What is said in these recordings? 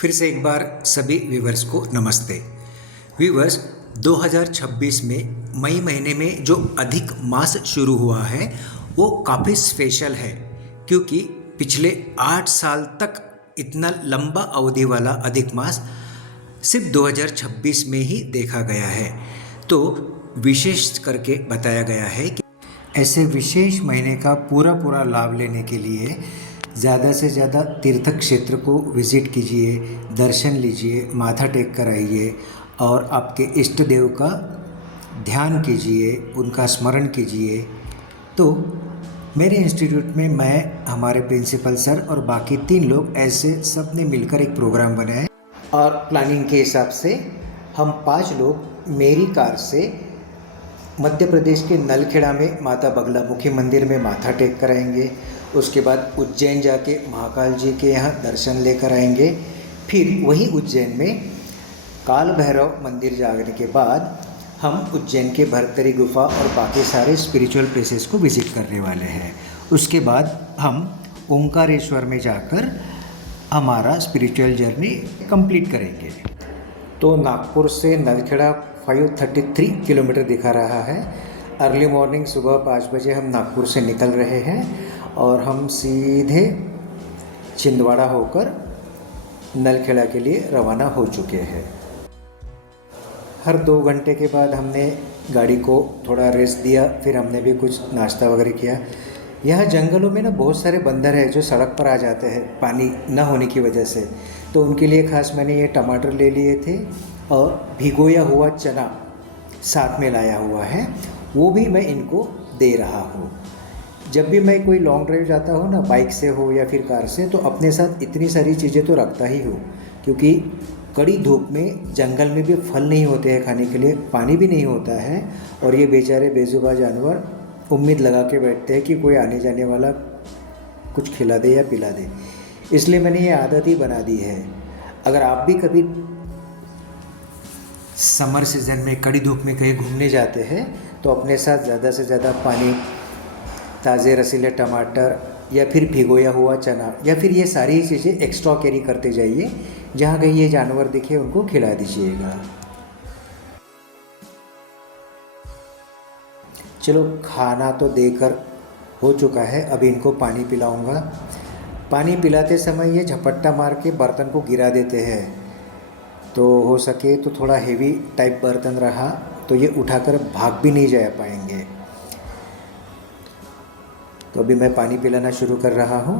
फिर से एक बार सभी व्यूवर्स को नमस्ते। व्यूवर्स, 2026 में मई महीने में जो अधिक मास शुरू हुआ है वो काफ़ी स्पेशल है, क्योंकि पिछले 8 साल तक इतना लंबा अवधि वाला अधिक मास सिर्फ 2026 में ही देखा गया है। तो विशेष करके बताया गया है कि ऐसे विशेष महीने का पूरा पूरा लाभ लेने के लिए ज़्यादा से ज़्यादा तीर्थ क्षेत्र को विज़िट कीजिए, दर्शन लीजिए, माथा टेक कर आइए और आपके इष्ट देव का ध्यान कीजिए, उनका स्मरण कीजिए। तो मेरे इंस्टीट्यूट में मैं, हमारे प्रिंसिपल सर और बाकी 3 लोग ऐसे सब ने मिलकर एक प्रोग्राम बनाया और प्लानिंग के हिसाब से हम 5 लोग मेरी कार से मध्य प्रदेश के नलखेड़ा में माता बगलामुखी मंदिर में माथा टेक कर आएंगे। उसके बाद उज्जैन जाके महाकाल जी के यहाँ दर्शन लेकर आएंगे। फिर वही उज्जैन में काल भैरव मंदिर जाने के बाद हम उज्जैन के भरतरी गुफा और बाकी सारे स्पिरिचुअल प्लेसेस को विज़िट करने वाले हैं। उसके बाद हम ओंकारेश्वर में जाकर हमारा स्पिरिचुअल जर्नी कंप्लीट करेंगे। तो नागपुर से नलखेड़ा 533 किलोमीटर दिखा रहा है। अर्ली मॉर्निंग सुबह 5 बजे हम नागपुर से निकल रहे हैं और हम सीधे छिंदवाड़ा होकर नलखेड़ा के लिए रवाना हो चुके हैं। हर 2 घंटे के बाद हमने गाड़ी को थोड़ा रेस्ट दिया, फिर हमने भी कुछ नाश्ता वगैरह किया। यहाँ जंगलों में ना बहुत सारे बंदर हैं जो सड़क पर आ जाते हैं पानी न होने की वजह से, तो उनके लिए ख़ास मैंने ये टमाटर ले लिए थे और भिगोया हुआ चना साथ में लाया हुआ है, वो भी मैं इनको दे रहा हूँ। जब भी मैं कोई लॉन्ग ड्राइव जाता हूँ ना, बाइक से हो या फिर कार से, तो अपने साथ इतनी सारी चीज़ें तो रखता ही हूँ, क्योंकि कड़ी धूप में जंगल में भी फल नहीं होते हैं खाने के लिए, पानी भी नहीं होता है और ये बेचारे बेजुबान जानवर उम्मीद लगा के बैठते हैं कि कोई आने जाने वाला कुछ खिला दे या पिला दे। इसलिए मैंने ये आदत ही बना दी है। अगर आप भी कभी समर सीज़न में कड़ी धूप में कहीं घूमने जाते हैं तो अपने साथ ज़्यादा से ज़्यादा पानी, ताज़े रसीले टमाटर या फिर भिगोया हुआ चना या फिर ये सारी चीज़ें एक्स्ट्रा कैरी करते जाइए। जहाँ कहीं ये जानवर दिखे उनको खिला दीजिएगा। चलो, खाना तो देकर हो चुका है, अभी इनको पानी पिलाऊंगा। पानी पिलाते समय ये झपट्टा मार के बर्तन को गिरा देते हैं, तो हो सके तो थोड़ा हेवी टाइप बर्तन रहा तो ये उठाकर भाग भी नहीं जा पाएंगे। तो अभी मैं पानी पिलाना शुरू कर रहा हूँ।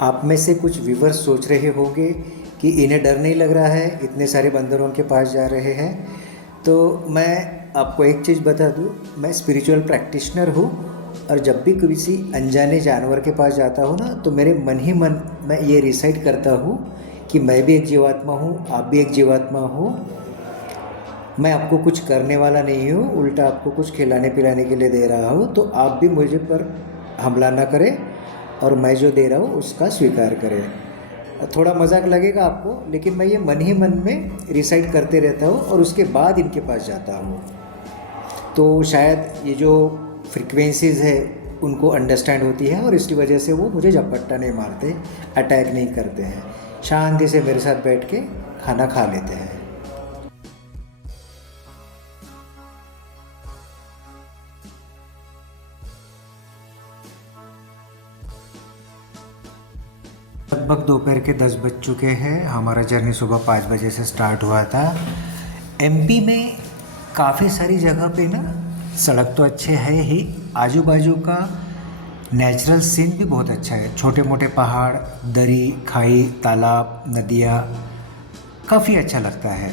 आप में से कुछ व्यूवर्स सोच रहे होंगे कि इन्हें डर नहीं लग रहा है, इतने सारे बंदरों के पास जा रहे हैं। तो मैं आपको एक चीज़ बता दूँ, मैं स्पिरिचुअल प्रैक्टिशनर हूँ और जब भी किसी अनजाने जानवर के पास जाता हूँ ना, तो मेरे मन ही मन मैं ये रिसाइट करता हूँ कि मैं भी एक जीवात्मा हूँ, आप भी एक जीवात्मा हो। मैं आपको कुछ करने वाला नहीं हूँ, उल्टा आपको कुछ खिलाने पिलाने के लिए दे रहा हूँ, तो आप भी मुझे पर हमला ना करें और मैं जो दे रहा हूँ उसका स्वीकार करें। थोड़ा मजाक लगेगा आपको, लेकिन मैं ये मन ही मन में रिसाइट करते रहता हूँ और उसके बाद इनके पास जाता हूँ। तो शायद ये जो फ्रिक्वेंसीज़ है उनको अंडरस्टैंड होती है और इसकी वजह से वो मुझे झपट्टा नहीं मारते, अटैक नहीं करते हैं, शांति से मेरे साथ बैठ के खाना खा लेते हैं। लगभग दोपहर के 10 बज चुके हैं। हमारा जर्नी सुबह 5 बजे से स्टार्ट हुआ था। एमपी में काफ़ी सारी जगह पे ना सड़क तो अच्छे है ही, आजू बाजू का नेचुरल सीन भी बहुत अच्छा है। छोटे मोटे पहाड़, दरी, खाई, तालाब, नदियाँ, काफ़ी अच्छा लगता है।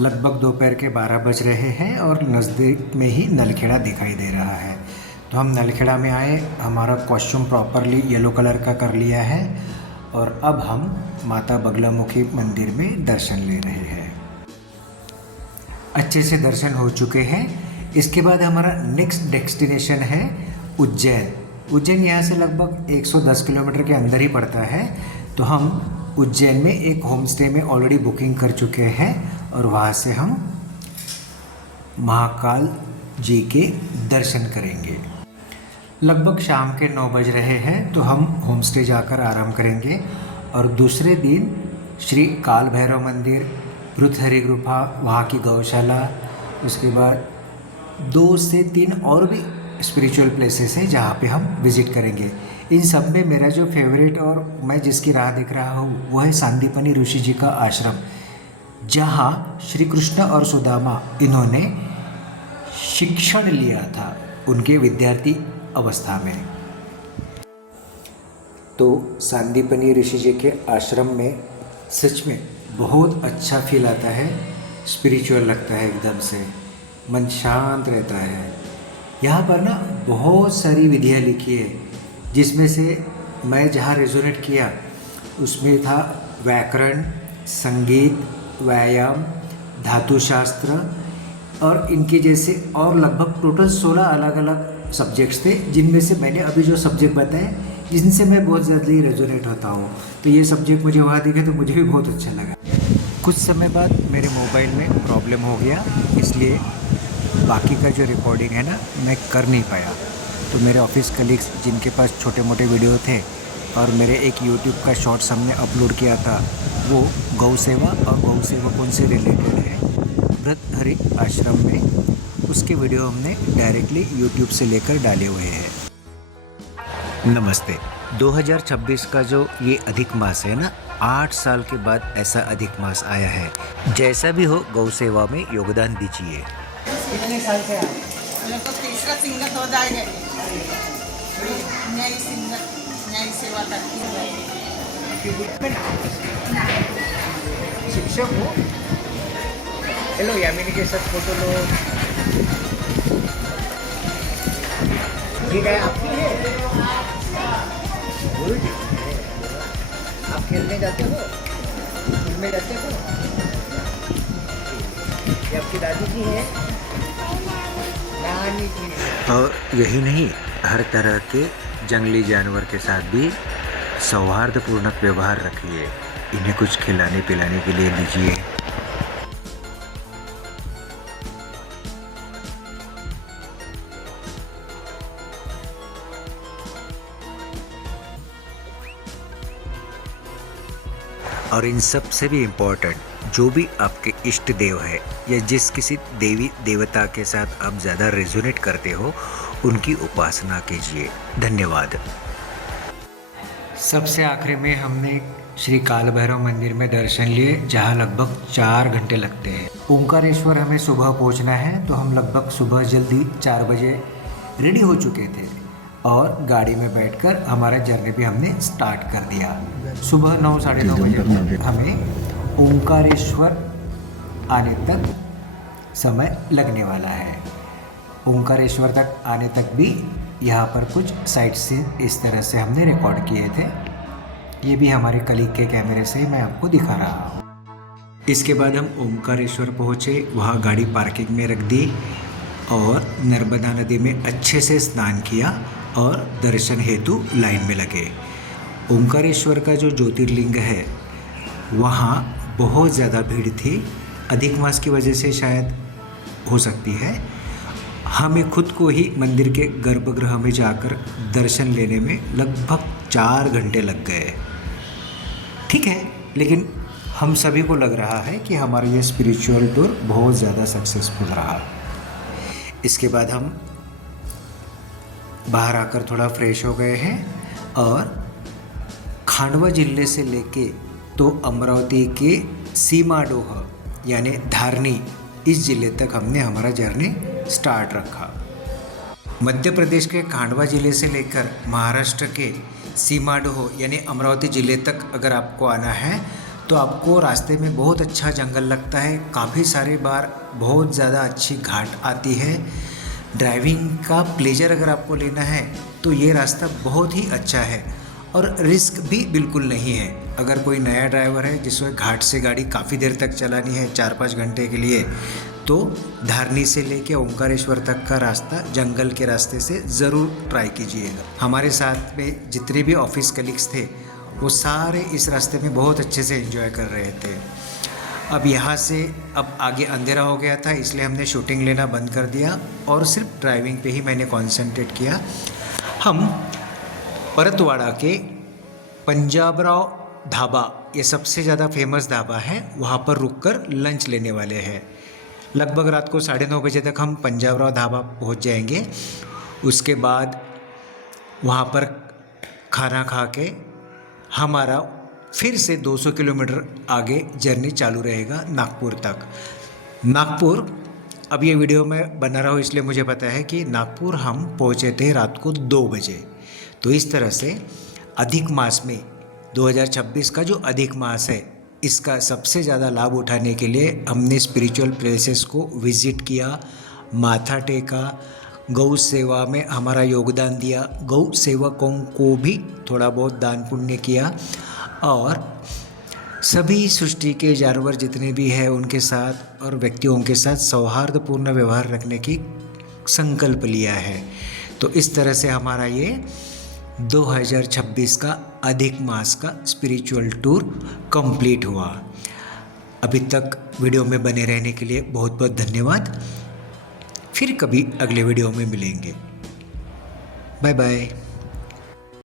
लगभग दोपहर के 12 बज रहे हैं और नज़दीक में ही नलखेड़ा दिखाई दे रहा है। तो हम नलखेड़ा में आए, हमारा कॉस्ट्यूम प्रॉपरली येलो कलर का कर लिया है और अब हम माता बगलामुखी मंदिर में दर्शन ले रहे हैं। अच्छे से दर्शन हो चुके हैं। इसके बाद हमारा नेक्स्ट डेस्टिनेशन है उज्जैन। उज्जैन यहाँ से लगभग 110 किलोमीटर के अंदर ही पड़ता है। तो हम उज्जैन में एक होम स्टे में ऑलरेडी बुकिंग कर चुके हैं और वहाँ से हम महाकाल जी के दर्शन करेंगे। लगभग शाम के 9 बज रहे हैं, तो हम होम स्टे जाकर आराम करेंगे और दूसरे दिन श्री काल भैरव मंदिर, भृतहरि गुफा, वहाँ की गौशाला, उसके बाद 2 से 3 और भी स्पिरिचुअल प्लेसेस हैं जहाँ पे हम विज़िट करेंगे। इन सब में मेरा जो फेवरेट और मैं जिसकी राह देख रहा हूँ वो है सांदीपनी ऋषि जी का आश्रम, जहाँ श्री कृष्ण और सुदामा इन्होंने शिक्षण लिया था उनके विद्यार्थी अवस्था में। तो सांदीपनी ऋषि जी के आश्रम में सच में बहुत अच्छा फील आता है, स्पिरिचुअल लगता है, एकदम से मन शांत रहता है। यहाँ पर ना बहुत सारी विधियाँ लिखी है, जिसमें से मैं जहाँ रेजोनेट किया उसमें था व्याकरण, संगीत, व्यायाम, धातुशास्त्र और इनके जैसे और लगभग टोटल 16 अलग अलग सब्जेक्ट्स थे, जिनमें से मैंने अभी जो सब्जेक्ट बताए जिनसे मैं बहुत ज़्यादा ही रेजोनेट होता हूँ। तो ये सब्जेक्ट मुझे वहाँ दिखे तो मुझे भी बहुत अच्छा लगा। कुछ समय बाद मेरे मोबाइल में प्रॉब्लम हो गया, इसलिए बाकी का जो रिकॉर्डिंग है ना मैं कर नहीं पाया। तो मेरे ऑफिस कलीग्स जिनके पास छोटे मोटे वीडियो थे और मेरे एक यूट्यूब का शॉर्ट्स हमने अपलोड किया था, वो गौ सेवा और गौ सेवकों से रिलेटेड है भृतहरि आश्रम में, उसके वीडियो हमने डायरेक्टली यूट्यूब से लेकर डाले हुए हैं। नमस्ते। 2026 का जो ये अधिक मास है ना, 8 साल के बाद ऐसा अधिक मास आया है। जैसा भी हो गौ सेवा में योगदान दीजिए। कितने साल से आप? मेरे को तीसरा सिंगत हो जाएगा। न्याय सेवा करती हूँ। शिक्षक हो? हेलो, यामिनी के साथ फोटो लो। ठीक है, आपकी है? गुड। आप खेलने जाते हो? स्कूल में जाते हो? ये आपकी दादी जी है? नानी जी। और यही नहीं, हर तरह के जंगली जानवर के साथ भी सौहार्दपूर्ण व्यवहार रखिए। इन्हें कुछ खिलाने पिलाने के लिए दीजिए। और इन सब से भी इम्पोर्टेंट, जो भी आपके इष्ट देव है या जिस किसी देवी देवता के साथ आप ज़्यादा रेजोनेट करते हो, उनकी उपासना कीजिए। धन्यवाद। सबसे आखिरी में हमने श्री काल भैरव मंदिर में दर्शन लिए, जहाँ लगभग 4 घंटे लगते हैं। ओंकारेश्वर हमें सुबह पहुँचना है, तो हम लगभग सुबह जल्दी 4 बजे रेडी हो चुके थे और गाड़ी में बैठकर हमारा जर्नी भी हमने स्टार्ट कर दिया। सुबह 9 साढ़े 9 बजे हमें ओंकारेश्वर आने तक समय लगने वाला है। ओंकारेश्वर तक आने तक भी यहाँ पर कुछ साइट से इस तरह से हमने रिकॉर्ड किए थे। ये भी हमारे कलीग के कैमरे से मैं आपको दिखा रहा हूँ। इसके बाद हम ओंकारेश्वर पहुँचे, वहाँ गाड़ी पार्किंग में रख दी और नर्मदा नदी में अच्छे से स्नान किया और दर्शन हेतु लाइन में लगे। ओंकारेश्वर का जो ज्योतिर्लिंग है वहाँ बहुत ज़्यादा भीड़ थी, अधिक मास की वजह से शायद हो सकती है। हमें खुद को ही मंदिर के गर्भगृह में जाकर दर्शन लेने में लगभग 4 घंटे लग गए। ठीक है, लेकिन हम सभी को लग रहा है कि हमारा ये स्पिरिचुअल टूर बहुत ज़्यादा सक्सेसफुल रहा। इसके बाद हम बाहर आकर थोड़ा फ्रेश हो गए हैं और खांडवा जिले से लेके तो अमरावती के सीमाडोह यानी धारनी, इस ज़िले तक हमने हमारा जर्नी स्टार्ट रखा। मध्य प्रदेश के खांडवा ज़िले से लेकर महाराष्ट्र के सीमाडोह यानी अमरावती ज़िले तक अगर आपको आना है तो आपको रास्ते में बहुत अच्छा जंगल लगता है। काफ़ी सारे बार बहुत ज़्यादा अच्छी घाट आती है। ड्राइविंग का प्लेजर अगर आपको लेना है तो ये रास्ता बहुत ही अच्छा है और रिस्क भी बिल्कुल नहीं है। अगर कोई नया ड्राइवर है जिसको घाट से गाड़ी काफ़ी देर तक चलानी है, 4-5 घंटे के लिए, तो धारनी से लेके ओंकारेश्वर तक का रास्ता जंगल के रास्ते से ज़रूर ट्राई कीजिएगा। हमारे साथ में जितने भी ऑफिस कलीग्स थे वो सारे इस रास्ते में बहुत अच्छे से एंजॉय कर रहे थे। अब यहाँ से अब आगे अंधेरा हो गया था, इसलिए हमने शूटिंग लेना बंद कर दिया और सिर्फ ड्राइविंग पे ही मैंने कंसंट्रेट किया। हम परतवाड़ा के पंजाबराव ढाबा, ये सबसे ज़्यादा फेमस ढाबा है, वहाँ पर रुककर लंच लेने वाले हैं। लगभग रात को 9:30 बजे तक हम पंजाबराव ढाबा पहुँच जाएंगे। उसके बाद वहाँ पर खाना खा के हमारा फिर से 200 किलोमीटर आगे जर्नी चालू रहेगा नागपुर तक। नागपुर, अब ये वीडियो मैं बना रहा हूँ इसलिए मुझे पता है कि नागपुर हम पहुँचे थे रात को 2 बजे। तो इस तरह से अधिक मास में 2026 का जो अधिक मास है, इसका सबसे ज़्यादा लाभ उठाने के लिए हमने स्पिरिचुअल प्लेसेस को विज़िट किया, माथा टेका, गौ सेवा में हमारा योगदान दिया, गौ सेवकों को भी थोड़ा बहुत दान पुण्य किया और सभी सृष्टि के जानवर जितने भी हैं उनके साथ और व्यक्तियों के साथ सौहार्दपूर्ण व्यवहार रखने की संकल्प लिया है। तो इस तरह से हमारा ये 2026 का अधिक मास का स्पिरिचुअल टूर कंप्लीट हुआ। अभी तक वीडियो में बने रहने के लिए बहुत बहुत धन्यवाद। फिर कभी अगले वीडियो में मिलेंगे। Bye bye.